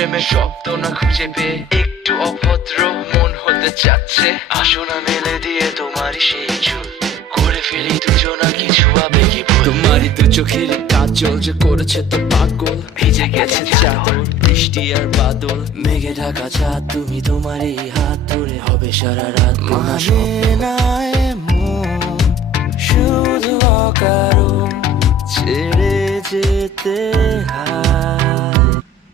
প্রেমের শব্দ না খুঁজে পেয়ে একটু অভদ্র মন হতে চাচ্ছে। আসো না মেলে দিয়ে তোমারই সেই চুল, করে ফেলি দুজনা কিছু আবেগী ভুল। তোমারই দু চোখের কাজল যে করেছে তো পাগল, ভিজে গেছে চাদর বৃষ্টি আর বাদল, মেঘে ঢাকা চাঁদ তুমি তোমার এই হাত ধরে হবে সারা রাত। মানে না এমন শুধু অকারণ ছেড়ে যেতে হয়।